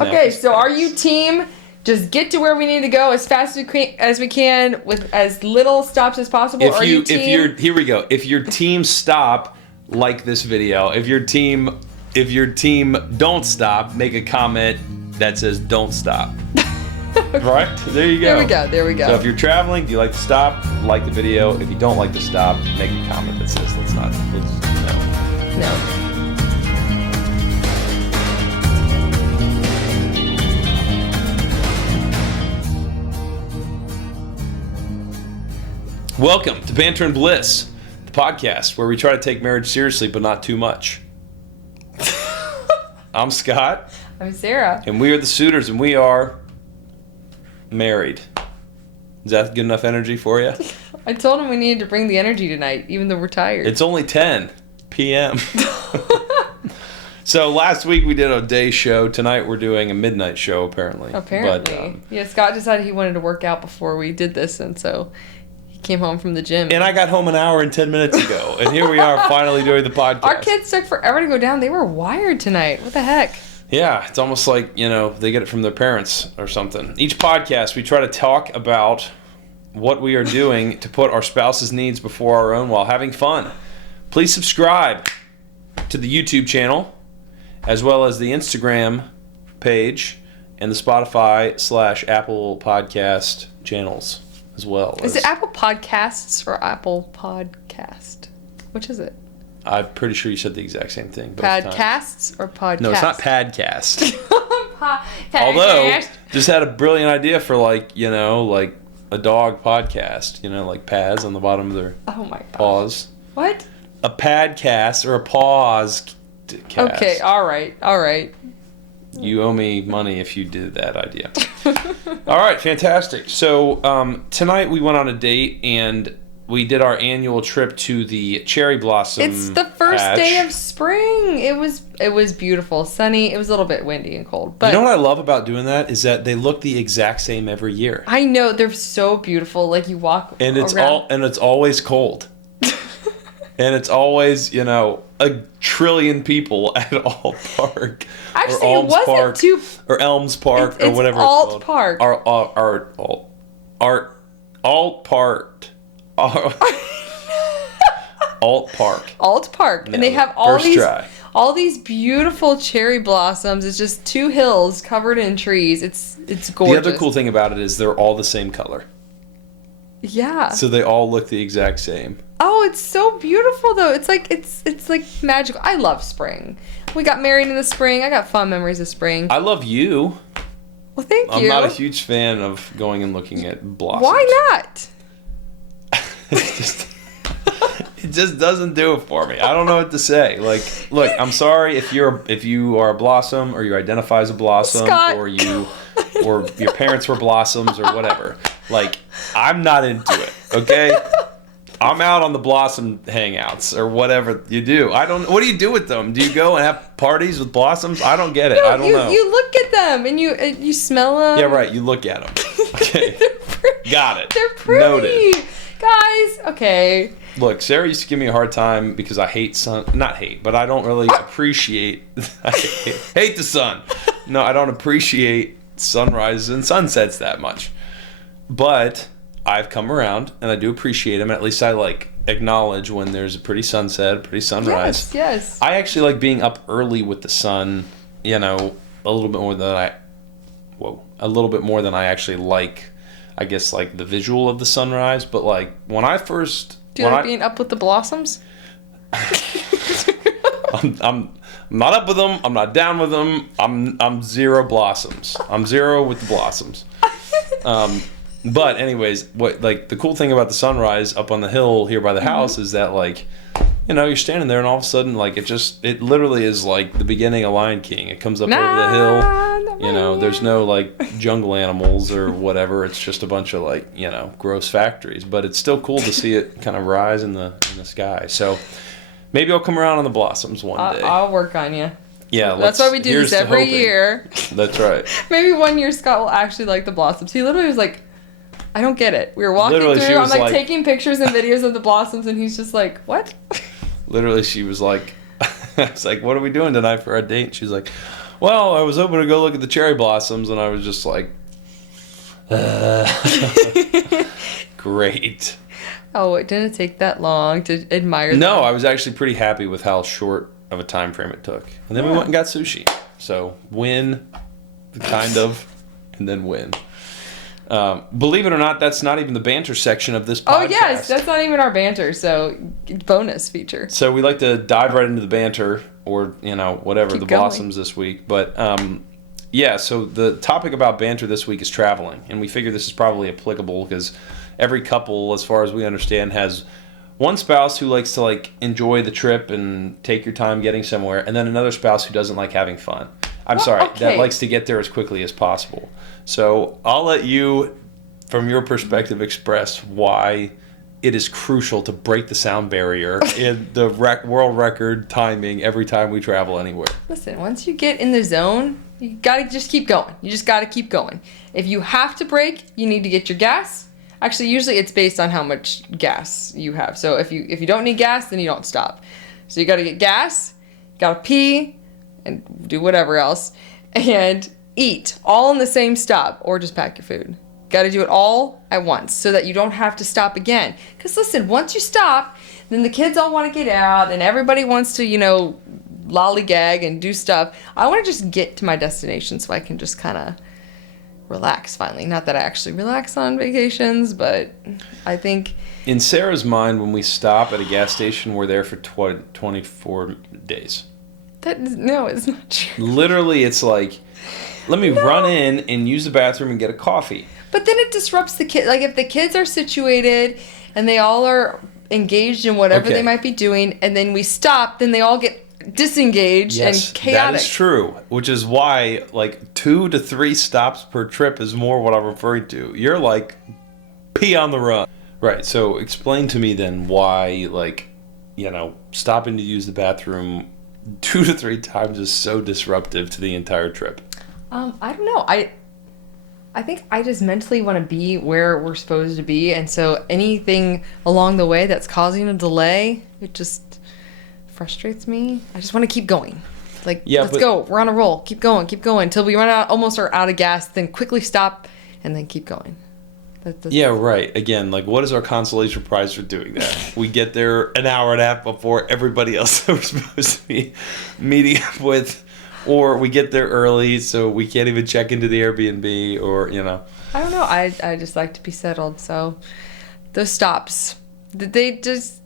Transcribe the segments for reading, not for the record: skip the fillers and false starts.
Okay, so are you team just get to where we need to go as fast as we can with as little stops as possible? Here we go. If your team stop, like this video. If your team don't stop, make a comment that says don't stop. Right? There you go. There we go. So if you're traveling, do you like to stop? Like the video. If you don't like to stop, make a comment that says No. Welcome to Banter Bliss, the podcast where we try to take marriage seriously but not too much. I'm Scott. I'm Sarah. And we are the Sutters, and we are married. Is that good enough energy for you? I told him we needed to bring the energy tonight, even though we're tired. It's only 10 p.m. So last week we did a day show. Tonight we're doing a midnight show, apparently. But, yeah, Scott decided he wanted to work out before we did this, and so he came home from the gym. And I got home an hour and 10 minutes ago, and here we are finally doing the podcast. Our kids took forever to go down. They were wired tonight. What the heck? Yeah, it's almost like, they get it from their parents or something. Each podcast, we try to talk about what we are doing to put our spouse's needs before our own while having fun. Please subscribe to the YouTube channel, as well as the Instagram page and the Spotify/Apple podcast channels as well. Is it Apple Podcasts or Apple Podcast? Which is it? I'm pretty sure you said the exact same thing. Podcasts or podcast? No, it's not Padcast. Although, just had a brilliant idea for like a dog podcast. Like pads on the bottom of their paws. What? A padcast or a pause cast. Okay, all right. You owe me money if you did that idea. All right, fantastic. So tonight we went on a date and we did our annual trip to the cherry blossom It's the first patch. day of spring. It was beautiful, sunny. It was a little bit windy and cold. But you know what I love about doing that is that they look the exact same every year. I know, they're so beautiful. Like you walk and it's around. it's always cold. And it's always, a trillion people at Alt Park. Actually, or Elms it wasn't Park, too... Or Elms Park, it's or whatever Alt it's called. Park. Alt Park. Alt Park. Alt Park. No, and they have all these beautiful cherry blossoms. It's just two hills covered in trees. It's gorgeous. The other cool thing about it is they're all the same color. Yeah. So they all look the exact same. Oh, it's so beautiful though. It's like magical. I love spring. We got married in the spring. I got fond memories of spring. I love you. Well, thank you. I'm not a huge fan of going and looking at blossoms. Why not? It just doesn't do it for me. I don't know what to say. Like, look, I'm sorry if you are a blossom or you identify as a blossom, Scott. or your parents were blossoms or whatever. Like, I'm not into it. Okay. I'm out on the blossom hangouts or whatever you do. What do you do with them? Do you go and have parties with blossoms? I don't get it. No, I don't know. You look at them and you smell them. Yeah, right. You look at them. Okay. Got it. They're pretty. Noted. Guys, okay. Look, Sarah used to give me a hard time because I hate sun. Not hate, but I don't really appreciate. I hate the sun. No, I don't appreciate sunrises and sunsets that much. But I've come around and I do appreciate them. At least I acknowledge when there's a pretty sunset, a pretty sunrise. Yes. I actually like being up early with the sun. A little bit more than I actually like. I guess the visual of the sunrise. But when I first, do you like being up with the blossoms? I'm not up with them. I'm not down with them. I'm zero blossoms. I'm zero with the blossoms. But anyways, the cool thing about the sunrise up on the hill here by the house is that you're standing there and all of a sudden it literally is like the beginning of Lion King. It comes up over the hill. There's no jungle animals or whatever. It's just a bunch of gross factories. But it's still cool to see it kind of rise in the sky. So maybe I'll come around on the blossoms one day. I'll work on you. Yeah, that's why we do this every year. That's right. Maybe one year Scott will actually like the blossoms. He literally was like, I don't get it. We were walking through. I'm taking pictures and videos of the blossoms, and he's just like, what? Literally, she was like, I was like, what are we doing tonight for our date? And she's like, Well, I was hoping to go look at the cherry blossoms, and I was just like, great. Oh, it didn't take that long to admire them. No, I was actually pretty happy with how short of a time frame it took. And then we went and got sushi. So, win, kind of, and then win. Believe it or not, that's not even the banter section of this podcast. Oh, yes, that's not even our banter, so bonus feature. So we like to dive right into the banter, or, whatever, Keep the going. blossoms this week. But, so the topic about banter this week is traveling. And we figure this is probably applicable because every couple, as far as we understand, has one spouse who likes to, enjoy the trip and take your time getting somewhere, and then another spouse who doesn't like having fun. That likes to get there as quickly as possible. So I'll let you, from your perspective, express why it is crucial to break the sound barrier in the world record timing every time we travel anywhere. Listen, once you get in the zone, you gotta just keep going. You just gotta keep going. If you have to brake, you need to get your gas. Actually, usually it's based on how much gas you have. So if you don't need gas, then you don't stop. So you gotta get gas, you gotta pee, and do whatever else, and eat all in the same stop, or just pack your food. Got to do it all at once so that you don't have to stop again. Because listen, once you stop, then the kids all want to get out, and everybody wants to, lollygag and do stuff. I want to just get to my destination so I can just kind of relax finally. Not that I actually relax on vacations, but I think... In Sarah's mind, when we stop at a gas station, we're there for 24 days. No, it's not true. Literally, it's like, let me run in and use the bathroom and get a coffee. But then it disrupts the kids. Like, if the kids are situated and they all are engaged in whatever they might be doing, and then we stop, then they all get disengaged and chaotic. That is true, which is why, 2 to 3 stops per trip is more what I'm referring to. You're like, pee on the run. Right, so explain to me then why, stopping to use the bathroom 2 to 3 times is so disruptive to the entire trip. I don't know. I think I just mentally want to be where we're supposed to be, and so anything along the way that's causing a delay, it just frustrates me. I just want to keep going. Let's go. We're on a roll. Keep going until we almost are out of gas, then quickly stop, and then keep going. Yeah, right. Again, what is our consolation prize for doing that? We get there an hour and a half before everybody else that we're supposed to be meeting up with, or we get there early so we can't even check into the Airbnb, or, I don't know. I just like to be settled, so those stops, they just...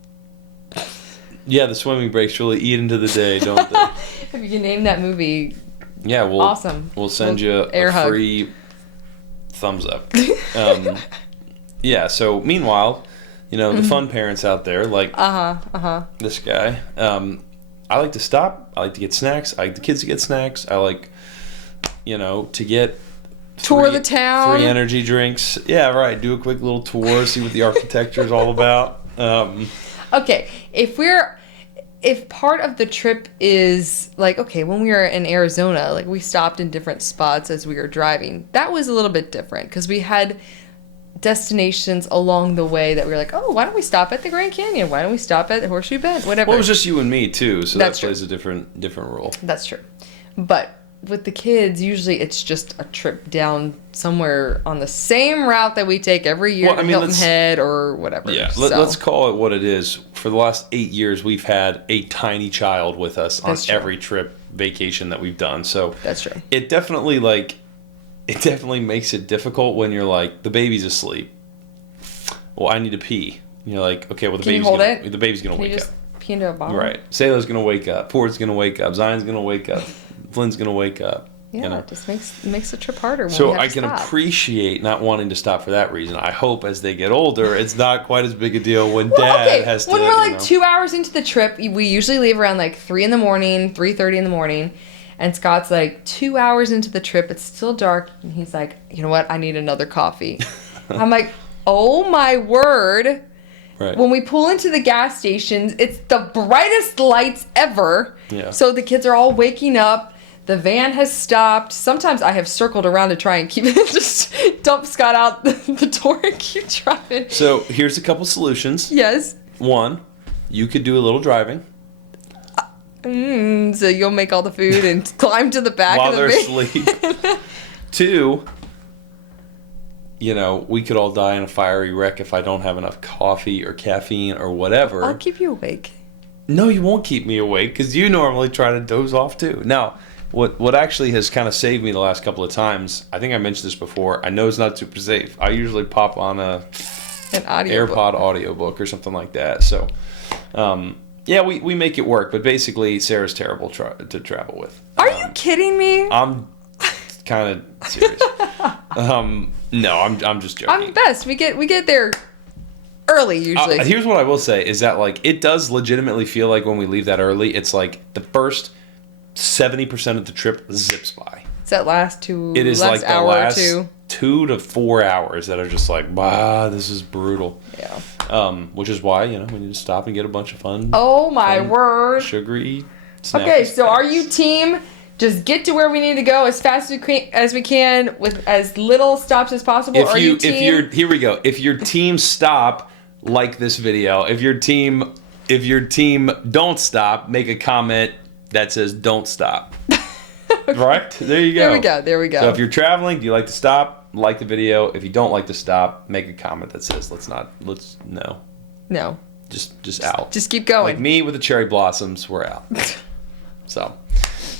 Yeah, the swimming breaks really eat into the day, don't they? If you can name that movie, awesome. We'll send you a free... thumbs up. So meanwhile, the fun parents out there, this guy, I like to stop. I like to get snacks. I like the kids to get snacks. I like, to get tour the town, 3 energy drinks. Yeah, right. Do a quick little tour, see what the architecture is all about. Okay, if part of the trip is when we were in Arizona, we stopped in different spots as we were driving. That was a little bit different because we had destinations along the way that we were like, oh, why don't we stop at the Grand Canyon? Why don't we stop at Horseshoe Bend? Whatever. Well, it was just you and me too, so that plays a different role. That's true. But with the kids, usually it's just a trip down somewhere on the same route that we take every year to Hilton Head or whatever. Yeah, let's call it what it is. For the last 8 years, we've had a tiny child with us on every trip vacation that we've done. So that's true. It definitely makes it difficult when you're the baby's asleep. Well, I need to pee. And you're like, okay, well the baby's gonna wake up. Pee into a bottle. Right. Sayla's gonna wake up. Ford's gonna wake up. Zion's gonna wake up. Flynn's gonna wake up. Yeah, it just makes the trip harder. So I can appreciate not wanting to stop for that reason. I hope as they get older, it's not quite as big a deal when Dad has to. When we're 2 hours into the trip, we usually leave around 3 in the morning, 3:30 in the morning, and Scott's 2 hours into the trip. It's still dark, and he's like, you know what? I need another coffee. I'm like, oh my word. Right. When we pull into the gas stations, it's the brightest lights ever. Yeah. So the kids are all waking up. The van has stopped. Sometimes I have circled around to try and just dump Scott out the door and keep driving. So here's a couple solutions. Yes. 1, you could do a little driving. So you'll make all the food and climb to the back while of the they're van. asleep. 2, we could all die in a fiery wreck if I don't have enough coffee or caffeine or whatever. I'll keep you awake. No, you won't keep me awake because you normally try to doze off too. Now, what actually has kind of saved me the last couple of times, I think I mentioned this before, I know it's not super safe. I usually pop on an AirPod audiobook or something like that. So, we make it work, but basically Sarah's terrible to travel with. Are you kidding me? I'm kind of serious. No, I'm just joking. I'm the best. We get there early usually. Here's what I will say is that like it does legitimately feel like when we leave that early, it's like the first 70% of the trip zips by. It's that last It is like the hour last or 2. 2 to 4 hours that are just like, wow, this is brutal. Yeah. Which is why we need to stop and get a bunch of fun. Oh my word. Sugary snacks. Okay, so are you team? Just get to where we need to go as fast as we can with as little stops as possible. Here we go. If your team stop, like this video. If your team don't stop, make a comment that says don't stop. Okay. Right? There you go. There we go. So if you're traveling, do you like to stop? Like the video. If you don't like to stop, make a comment that says no. No. Just out. Just keep going. Like me with the cherry blossoms, we're out. So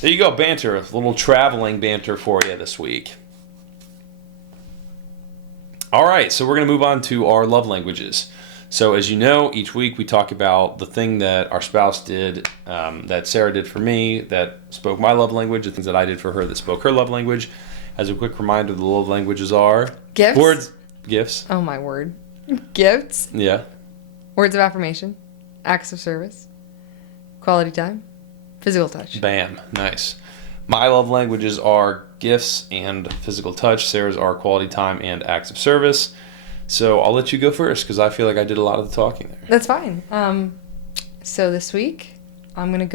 there you go, banter. A little traveling banter for you this week. All right, so we're going to move on to our love languages. So as you know, each week we talk about the thing that our spouse did, that Sarah did for me, that spoke my love language, the things that I did for her that spoke her love language. As a quick reminder, the love languages are... Gifts? Words. Gifts. Oh, my word. Gifts. Yeah. Words of affirmation. Acts of service. Quality time. Physical touch. Bam. Nice. My love languages are gifts and physical touch. Sarah's are quality time and acts of service. So I'll let you go first because I feel like I did a lot of the talking there. That's fine. So this week, I'm going to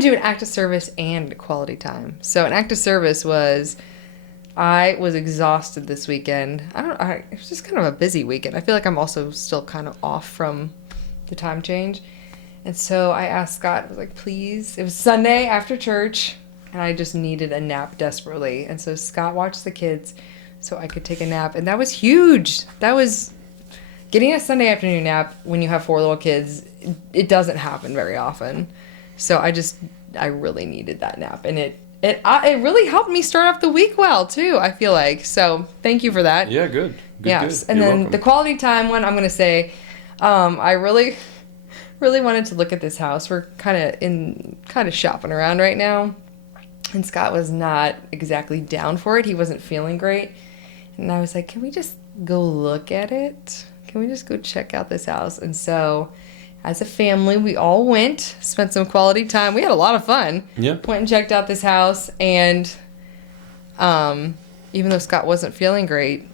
do an act of service and quality time. So an act of service was, I was exhausted this weekend. It was just kind of a busy weekend. I feel like I'm also still kind of off from the time change. And so I asked Scott, I was like, please. It was Sunday after church, and I just needed a nap desperately. And so Scott watched the kids so I could take a nap. And that was huge. That was getting a Sunday afternoon nap when you have 4 little kids. It doesn't happen very often. So I really needed that nap. And it really helped me start off the week well, too, I feel like. So thank you for that. Yeah, good. Yes. Good. And You're then welcome. the quality time one, I'm going to say, I really wanted to look at this house. We're kind of shopping around right now. And Scott was not exactly down for it. He wasn't feeling great. And I was like, can we just go look at it? Can we just go check out this house? And so as a family, we all went, spent some quality time. We had a lot of fun. Yeah. Went and checked out this house. And even though Scott wasn't feeling great,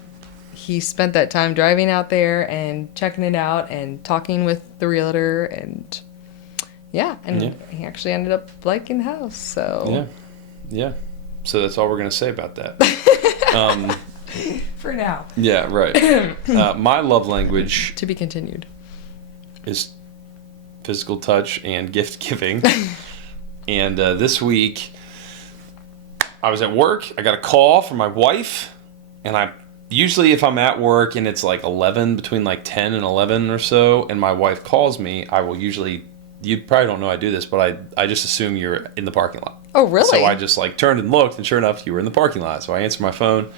he spent that time driving out there and checking it out and talking with the realtor. And he actually ended up liking the house. So Yeah. So that's all we're going to say about that. For now. Yeah, right. My love language To be continued. is physical touch and gift giving. And this week, I was at work. I got a call from my wife. And usually if I'm at work and it's like 11, between like 10 and 11 or so, and my wife calls me, I will usually... You probably don't know I do this, but I just assume you're in the parking lot. Oh, really? So I just like turned and looked, and sure enough, you were in the parking lot. So I answer my phone.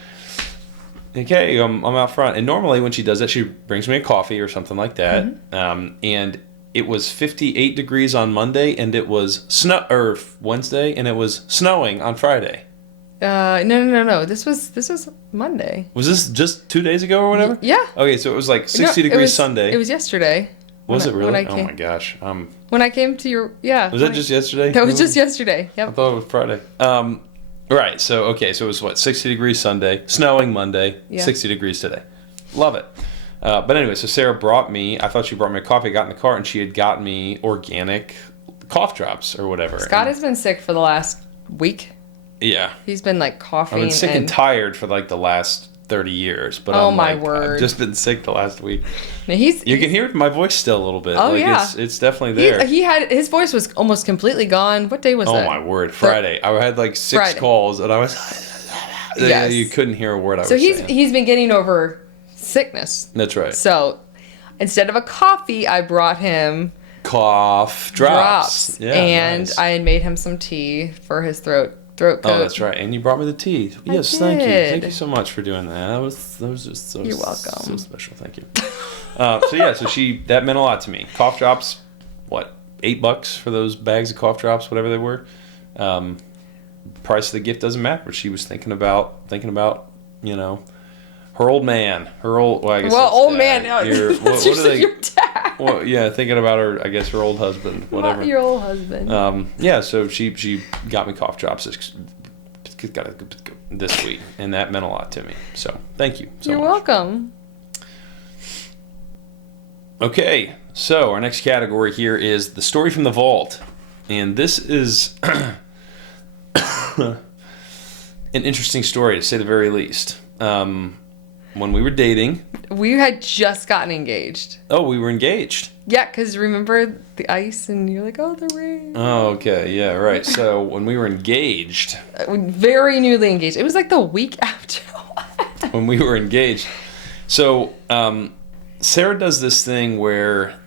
Okay, I'm out front. And normally when she does that, she brings me a coffee or something like that. Mm-hmm. And it was 58 degrees on Monday, and it was Wednesday, and it was snowing on Friday. No. This was Monday. Was this just 2 days ago or whatever? Yeah. Okay, so it was like 60 degrees Sunday. It was yesterday. Was it really? Oh my gosh. When I came to your... Yeah. Was that just yesterday? That was just yesterday. Yep. I thought it was Friday. Right. So it was 60 degrees Sunday, snowing Monday, 60 degrees today. Love it. But anyway, so Sarah I thought she brought me a coffee. I got in the car and she had got me organic cough drops or whatever. Scott has been sick for the last week. Yeah. He's been like coughing. I've been sick and tired for like the last 30 years. But Oh, I'm my like, word. I've just been sick the last week. Now, You can hear my voice still a little bit. Oh, yeah. It's definitely there. He had his voice was almost completely gone. What day was Oh that? my word! Friday. I had like 6 Friday. calls, and I was. Yes. You couldn't hear a word I was So saying. he's been getting over sickness. That's right. So instead of a coffee, I brought him Cough drops. Yeah, and nice. I had made him some tea for his throat coat. Oh, that's right. And you brought me the tea. Yes, thank you. did. Thank you so much for doing that. That was just so. You're welcome. So special. Thank you. That meant a lot to me. Cough drops. What? $8 for those bags of cough drops, whatever they were. Price of the gift doesn't matter. But she was thinking about, her old man, well, I guess. Well, old dad. man. No, Your, that's what are they? your dad. Well, yeah, thinking about her. I guess her old husband, whatever. Not your old husband. So she got me cough drops this week, and that meant a lot to me. So thank you so You're much. welcome. Okay, so our next category here is the story from the vault, and this is an interesting story to say the very least. When we were dating, We had just gotten engaged. we were engaged. Yeah, because remember the ice and you're like, oh, the ring. Oh, okay, yeah, right. So when we were engaged, Very newly engaged. It was like the week after. when we were engaged. So, Sarah does this thing where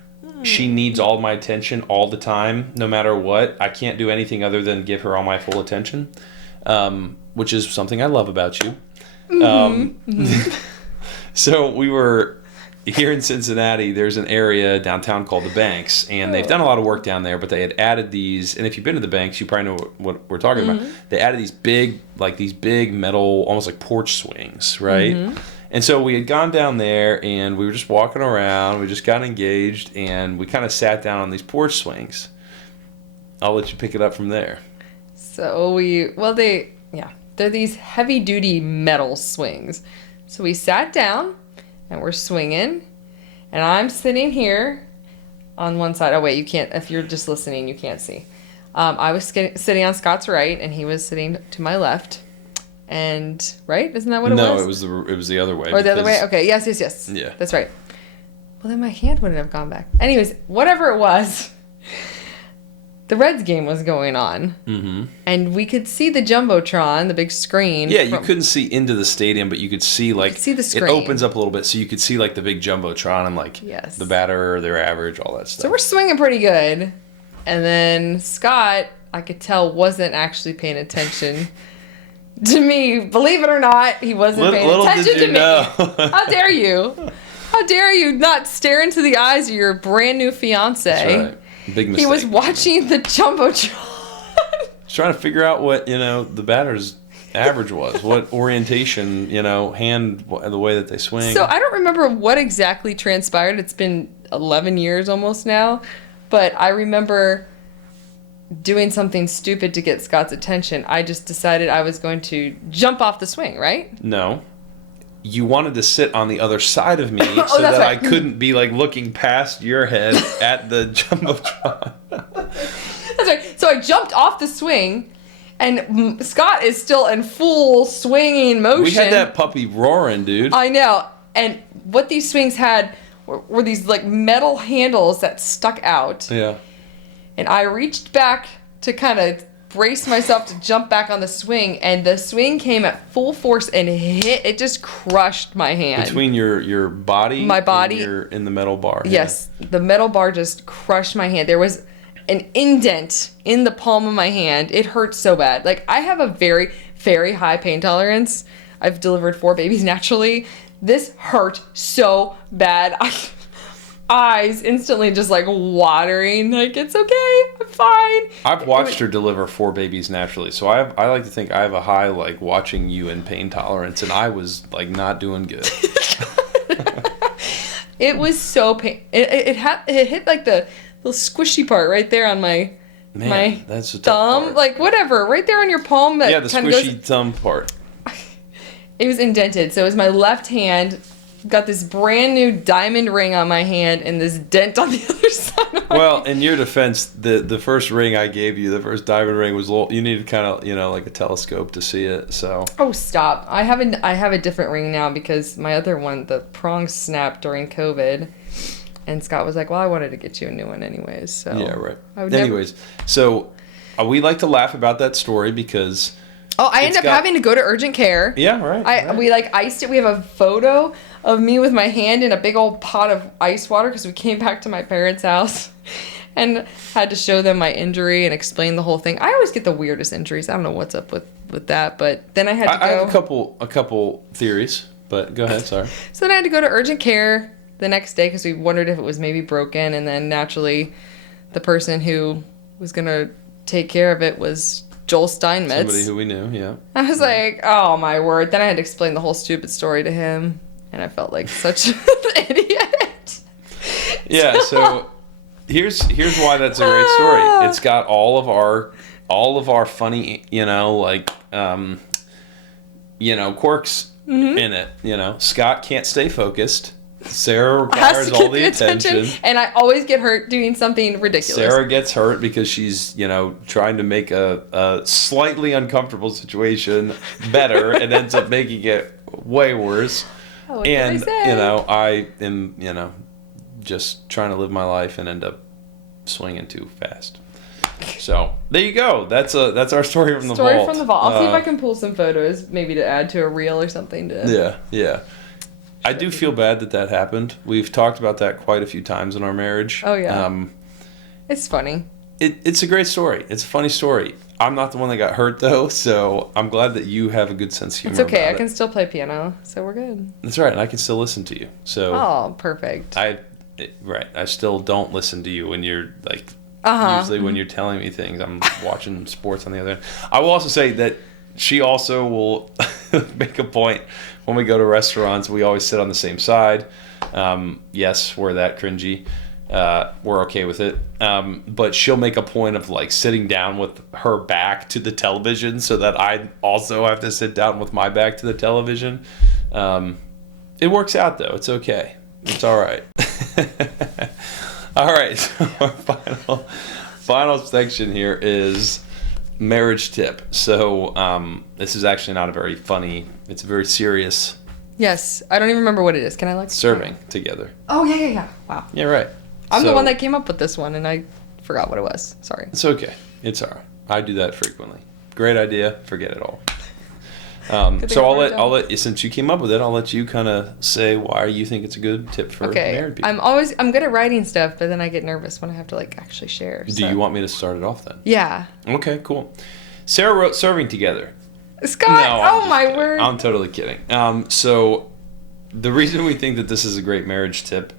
she needs all my attention all the time, no matter what. I can't do anything other than give her all my full attention, which is something I love about you. So we were here in Cincinnati. There's an area downtown called the Banks, and they've done a lot of work down there, but they had added these, and if you've been to the Banks, you probably know what we're talking about. They added these big metal, almost like porch swings, right? And so we had gone down there, and we were just walking around. We just got engaged, and we kind of sat down on these porch swings. I'll let you pick it up from there. So they're these heavy duty metal swings. So we sat down and we're swinging, and I'm sitting here on one side. Oh wait, you can't, if you're just listening, you can't see. I was sitting on Scott's right, and he was sitting to my left. And right, isn't that what it was? No, it was the other way. Or the other way? Okay, yes. Yeah. That's right. Well, then my hand wouldn't have gone back. Anyways, whatever it was, the Reds game was going on. Mm-hmm. And we could see the Jumbotron, the big screen. Yeah, you couldn't see into the stadium, but you could see the screen. It opens up a little bit, so you could see like the big Jumbotron and yes. the batter, their average, all that stuff. So we're swinging pretty good. And then Scott, I could tell, wasn't actually paying attention to me. Believe it or not, he wasn't paying attention to me. How dare you? How dare you not stare into the eyes of your brand new fiance? That's right. Big mistake. He was watching the Jumbotron. Trying to figure out what, the batter's average was. What orientation, hand, the way that they swing. So I don't remember what exactly transpired. It's been 11 years almost now. But I remember doing something stupid to get Scott's attention. I just decided I was going to jump off the swing, right? No. You wanted to sit on the other side of me so that's that right. I couldn't be looking past your head at the Jumbotron. That's right. So I jumped off the swing, and Scott is still in full swinging motion. We had that puppy roaring, dude. I know. And what these swings had were these metal handles that stuck out. Yeah. And I reached back to kind of brace myself to jump back on the swing, and the swing came at full force and it just crushed my hand. Between your body, my body, and in the metal bar. Yes, the metal bar just crushed my hand. There was an indent in the palm of my hand. It hurt so bad. I have a very, very high pain tolerance. I've delivered 4 babies naturally. This hurt so bad. Eyes instantly just watering. It's okay, I'm fine. I've watched her deliver 4 babies naturally, so I like to think I have a high watching you in pain tolerance, and I was not doing good. It was so pain. It hit the squishy part right there on my that's a thumb, whatever, right there on your palm. That the squishy thumb part. It was indented, so it was my left hand got this brand new diamond ring on my hand and this dent on the other side of my Well, in your defense, the first ring I gave you, the first diamond ring was you needed kind of, like a telescope to see it. So. Oh, stop. I have a different ring now because my other one, the prong snapped during COVID. And Scott was like, well, I wanted to get you a new one anyways. So Yeah, right. Anyways, so we like to laugh about that story because... Oh, I ended up having to go to urgent care. Yeah, right. We iced it. We have a photo of me with my hand in a big old pot of ice water because we came back to my parents' house and had to show them my injury and explain the whole thing. I always get the weirdest injuries. I don't know what's up with that, but then I had to go. I have a couple theories, but go ahead. Sorry. So then I had to go to urgent care the next day because we wondered if it was maybe broken, and then naturally the person who was going to take care of it was Joel Steinmetz. Somebody who we knew, yeah. I was like, oh my word. Then I had to explain the whole stupid story to him, and I felt like such an idiot. Yeah, so here's why that's a great story. It's got all of our funny, quirks in it. Scott can't stay focused. Sarah requires all the attention. And I always get hurt doing something ridiculous. Sarah gets hurt because she's, trying to make a slightly uncomfortable situation better and ends up making it way worse. Oh, what can I say? I am, just trying to live my life and end up swinging too fast. So there you go. That's our story from the vault. Story from the vault. I'll see if I can pull some photos, maybe to add to a reel or something. Yeah. I do feel bad that happened. We've talked about that quite a few times in our marriage. Oh, yeah. It's funny. It's a great story. It's a funny story. I'm not the one that got hurt, though, so I'm glad that you have a good sense of humor. It's okay. About I can still play piano, so we're good. That's right, and I can still listen to you. So oh, perfect. I still don't listen to you when you're, usually when you're telling me things. I'm watching sports on the other end. I will also say that she also will make a point when we go to restaurants. We always sit on the same side. Yes, we're that cringy. We're okay with it. But she'll make a point of sitting down with her back to the television so that I also have to sit down with my back to the television. It works out though. It's okay. It's all right. All right. So our final section here is marriage tip. So this is actually not a very funny, it's a very serious. Yes, I don't even remember what it is. Can I serving together. Oh yeah. Wow. Yeah, right. I'm the one that came up with this one and I forgot what it was. Sorry. It's okay. It's all right. I do that frequently. Great idea. Forget it all. So I'll let you, since you came up with it, I'll let you kind of say why you think it's a good tip for married people. I'm good at writing stuff, but then I get nervous when I have to actually share. Do you want me to start it off then? Yeah. Okay, cool. Sarah wrote Serving Together. Scott, No, my word. I'm totally kidding. So the reason we think that this is a great marriage tip,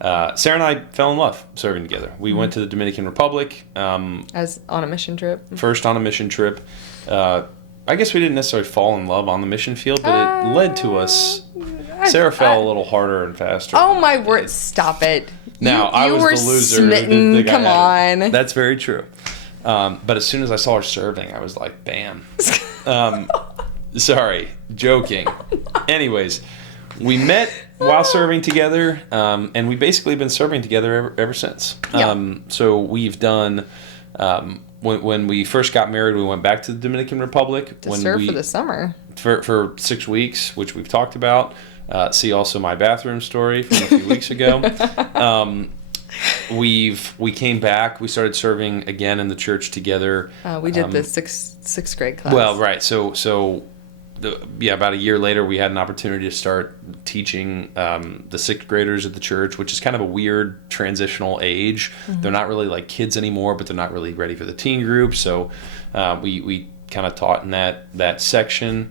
Sarah and I fell in love serving together. We went to the Dominican Republic. As on a mission trip. First on a mission trip. I guess we didn't necessarily fall in love on the mission field, but it led to us. Sarah fell a little harder and faster. Oh my word! Stop it. Now I was the loser. Smitten. Come on. That's very true. But as soon as I saw her serving, I was like, bam. Sorry, joking. Anyways, we met while serving together, and we've basically been serving together ever since. So we've done. When we first got married, we went back to the Dominican Republic. To serve for the summer. For 6 weeks, which we've talked about. See also my bathroom story from a few weeks ago. We came back. We started serving again in the church together. We did the sixth grade class. Well, right. So about a year later, we had an opportunity to start teaching the sixth graders at the church, which is kind of a weird transitional age. Mm-hmm. They're not really kids anymore, but they're not really ready for the teen group. So we kind of taught in that section.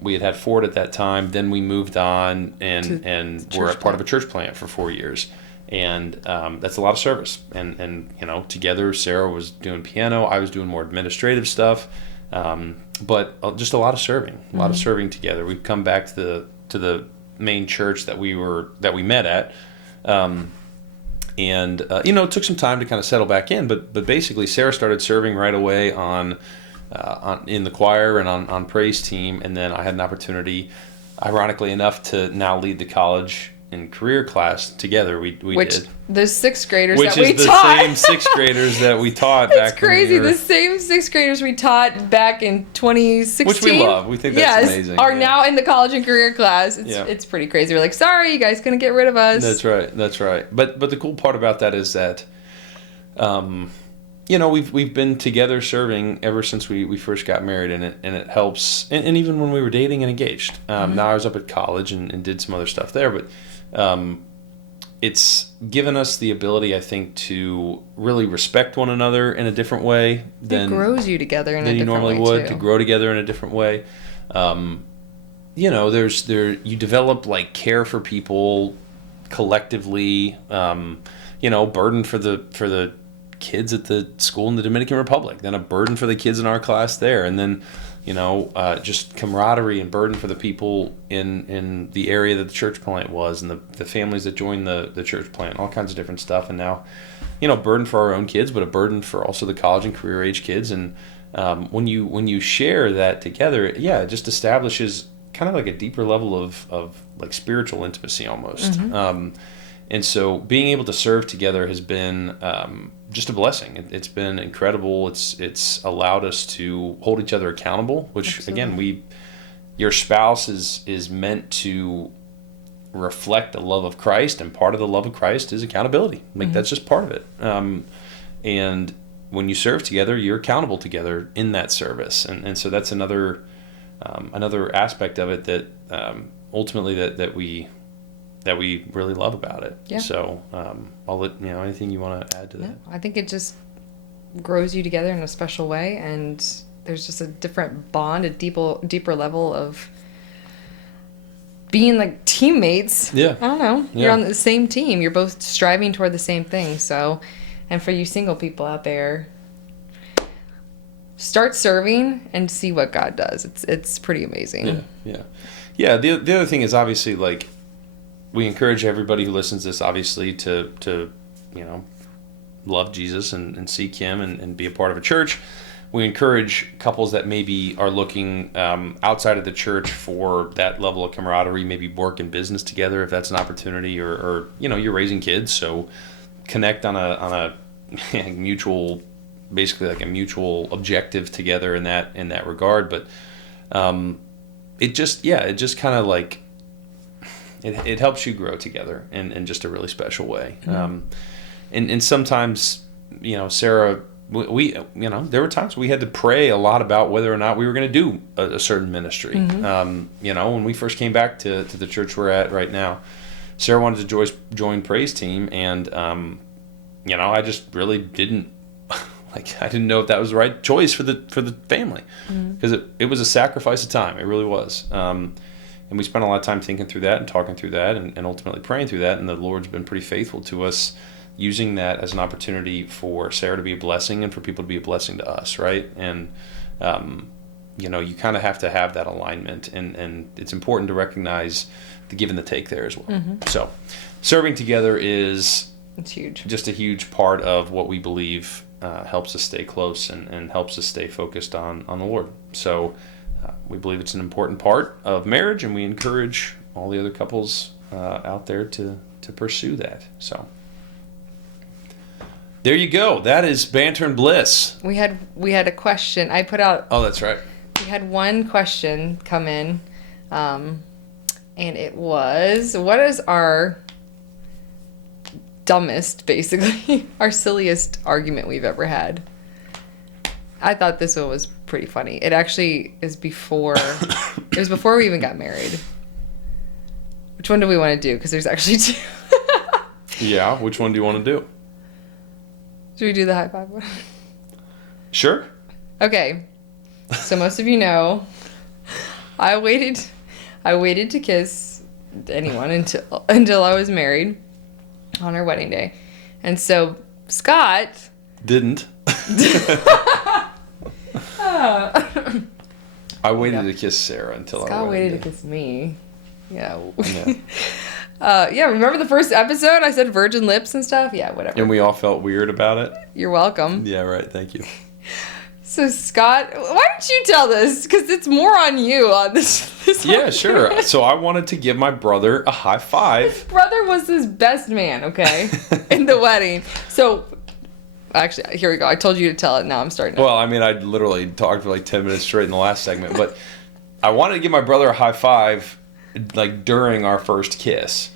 We had Ford at that time. Then we moved on and we're a part of a church plant for 4 years. And that's a lot of service. And together, Sarah was doing piano. I was doing more administrative stuff. But just a lot of serving, serving together. We've come back to the main church that we met at, it took some time to kind of settle back in. But basically, Sarah started serving right away on in the choir and on praise team, and then I had an opportunity. ironically enough, to now lead the college and career class together. We did. The sixth graders Which that we is the taught. same sixth graders that we taught back It's crazy. when we were, The same sixth graders we taught back in 2016. which we love. We think that's amazing. Are now in the college and career class. It's pretty crazy. We're like, sorry, you guys couldn't get rid of us. That's right. But the cool part about that is that, we've been together serving ever since we first got married, and it helps. And even when we were dating and engaged. Now I was up at college and did some other stuff there, but it's given us the ability, I think, to really respect one another in a different way than it grows you together in a than you different normally way would, too. to grow together in a different way. You develop like care for people collectively. Burden for the kids at the school in the Dominican Republic, then a burden for the kids in our class there, and then just camaraderie and burden for the people in the area that the church plant was, and the families that joined the church plant, all kinds of different stuff. And now, burden for our own kids, but a burden for also the college and career age kids. And when you share that together, it just establishes kind of like a deeper level of like spiritual intimacy almost. Mm-hmm. And so being able to serve together has been just a blessing. It's been incredible. It's allowed us to hold each other accountable, which Absolutely. again, your spouse is meant to reflect the love of Christ, and part of the love of Christ is accountability. Like that's just part of it. And when you serve together, you're accountable together in that service, and so that's another aspect of it that ultimately that we really love about it. Yeah. So I'll let anything you want to add to that. No, I think it just grows you together in a special way, and there's just a different bond, a deeper level of being like teammates. Yeah. I don't know. Yeah. You're on the same team. You're both striving toward the same thing. So, and for you single people out there, start serving and see what God does. It's pretty amazing. Yeah. The other thing is obviously like, we encourage everybody who listens to this obviously to love Jesus and seek Him and be a part of a church. We encourage couples that maybe are looking outside of the church for that level of camaraderie, maybe work in business together if that's an opportunity, or you're raising kids, so connect on a mutual, basically like a mutual objective together in that regard. But it just kind of like it helps you grow together in just a really special way. Mm-hmm. And sometimes Sarah, we there were times we had to pray a lot about whether or not we were going to do a certain ministry. Mm-hmm. When we first came back to the church we're at right now, Sarah wanted to join praise team, and I just really didn't I didn't know if that was the right choice for the family, because it was a sacrifice of time. It really was. And we spent a lot of time thinking through that and talking through that and ultimately praying through that. And the Lord's been pretty faithful to us, using that as an opportunity for Sarah to be a blessing and for people to be a blessing to us, right? And, you kind of have to have that alignment. And it's important to recognize the give and the take there as well. Mm-hmm. So serving together it's huge. Just a huge part of what we believe helps us stay close and helps us stay focused on the Lord. So we believe it's an important part of marriage, and we encourage all the other couples out there to pursue that. So there you go. That is Banter and Bliss. We had a question. I put out. Oh, that's right. We had one question come in, and it was, what is our dumbest, basically, our silliest argument we've ever had? I thought this one was pretty funny. It actually is before, it was before we even got married. Which one do we want to do? Because there's actually two. Yeah, which one do you want to do? Should we do the high five one? Sure. Okay. So most of you know, I waited to kiss anyone until I was married on our wedding day. And so Scott didn't. I waited to kiss Sarah until Scott our wedding waited day. to kiss me. Yeah. Remember the first episode? I said virgin lips and stuff? Yeah, whatever. And we all felt weird about it? You're welcome. Yeah, right. Thank you. So Scott, why don't you tell this? Because it's more on you on this Yeah, one. sure. So I wanted to give my brother a high five. Brother was his best man, okay, in the wedding. So, actually, here we go. I told you to tell it. Now I'm starting. Well, I mean, I literally talked for like 10 minutes straight in the last segment, but I wanted to give my brother a high five, like during our first kiss.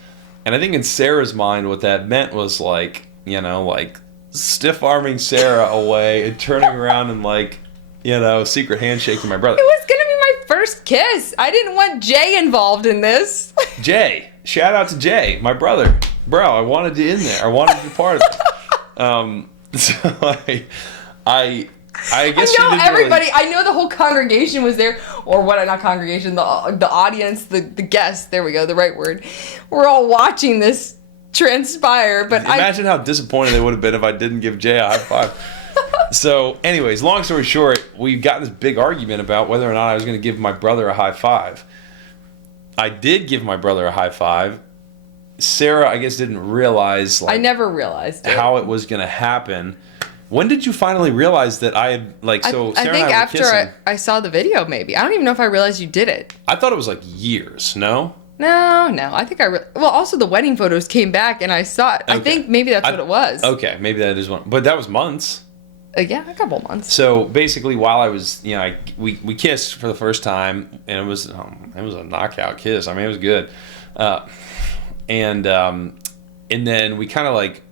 And I think in Sarah's mind, what that meant was like, you know, like stiff arming Sarah away and turning around and like, you know, secret handshaking my brother. It was gonna be my first kiss. I didn't want Jay involved in this. Jay, shout out to Jay, my brother. Bro, I wanted you in there. I wanted you part of it. So I guess I know you didn't everybody. Really... I know the whole congregation was there, or what? Not congregation. The audience, the guests. There we go. The right word. We're all watching this transpire. But imagine how disappointed they would have been if I didn't give Jay a high five. So, anyways, long story short, we got this big argument about whether or not I was going to give my brother a high five. I did give my brother a high five. Sarah, I guess, didn't realize. Like, I never realized how it was going to happen. When did you finally realize that I had, like, so Sarah I think and I were after kissing. I saw the video, maybe. I don't even know if I realized you did it. I thought it was like years, no? No. I think well, also the wedding photos came back and I saw it. Okay. I think maybe that's what it was. Okay, maybe that is one. But that was months. Yeah, a couple months. So basically, while I was, you know, we kissed for the first time, and it was a knockout kiss. I mean, it was good. And then we kind of like,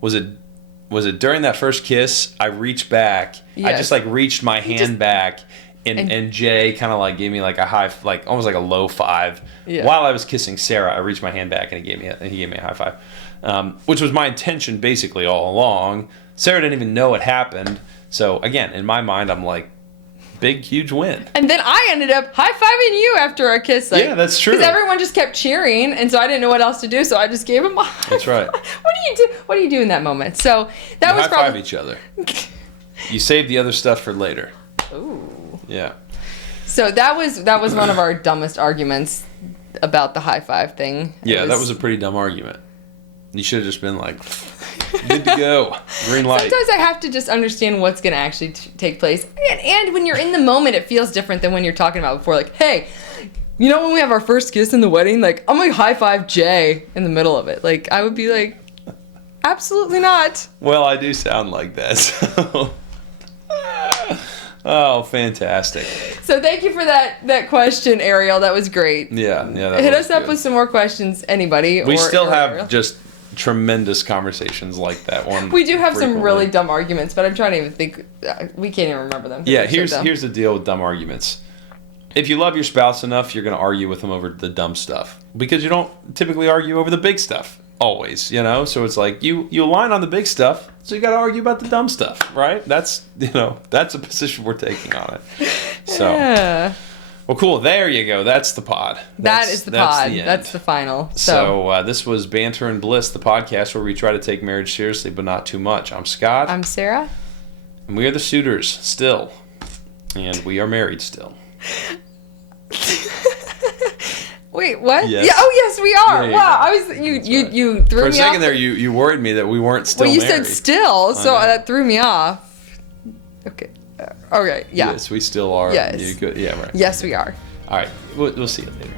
was it during that first kiss? I reached back. Yes. I just like reached my hand back, and Jay kind of like gave me like a high, like almost like a low five. Yeah. While I was kissing Sarah, I reached my hand back and he gave me a high five, which was my intention basically all along. Sarah didn't even know it happened. So again, in my mind, I'm like, big, huge win. And then I ended up high-fiving you after our kiss. Like, yeah, that's true. Because everyone just kept cheering, and so I didn't know what else to do, so I just gave him a high That's right. What do you do in that moment? So that was high-five each other. You save the other stuff for later. Ooh. Yeah. So that was one of our dumbest arguments about the high-five thing. Yeah, that was a pretty dumb argument. You should have just been like, good to go. Green light. Sometimes I have to just understand what's going to actually take place. And when you're in the moment, it feels different than when you're talking about before. Like, hey, you know when we have our first kiss in the wedding? Like, I'm going to high-five Jay in the middle of it. Like, I would be like, absolutely not. Well, I do sound like that, so... Oh, fantastic. So thank you for that question, Ariel. That was great. Yeah. That Hit was us up good. with some more questions, anybody. We still have Ariel. just tremendous conversations like that one. We do have frequently. some really dumb arguments, but I'm trying to even think. We can't even remember them. Yeah, They're so dumb. here's the deal with dumb arguments. If you love your spouse enough, you're going to argue with them over the dumb stuff. Because you don't typically argue over the big stuff. Always, you know? So it's like, you align on the big stuff, so you got to argue about the dumb stuff, right? That's, that's a position we're taking on it. So, Yeah. Well, cool. There you go. That's the pod. That's the pod. The end. That's the final. So this was Banter and Bliss, the podcast where we try to take marriage seriously, but not too much. I'm Scott. I'm Sarah. And we are the Sutters still. And we are married still. Wait, what? Yes. Yeah. Oh, yes, we are. Yeah, Wow. you I was you threw For me a second off. there, you worried me that we weren't still Well, you married. said still, so know. that threw me off. Okay. Okay. Yeah. Yes, we still are. Yes. Yeah, right. Yes, we are. All right. We'll see you later.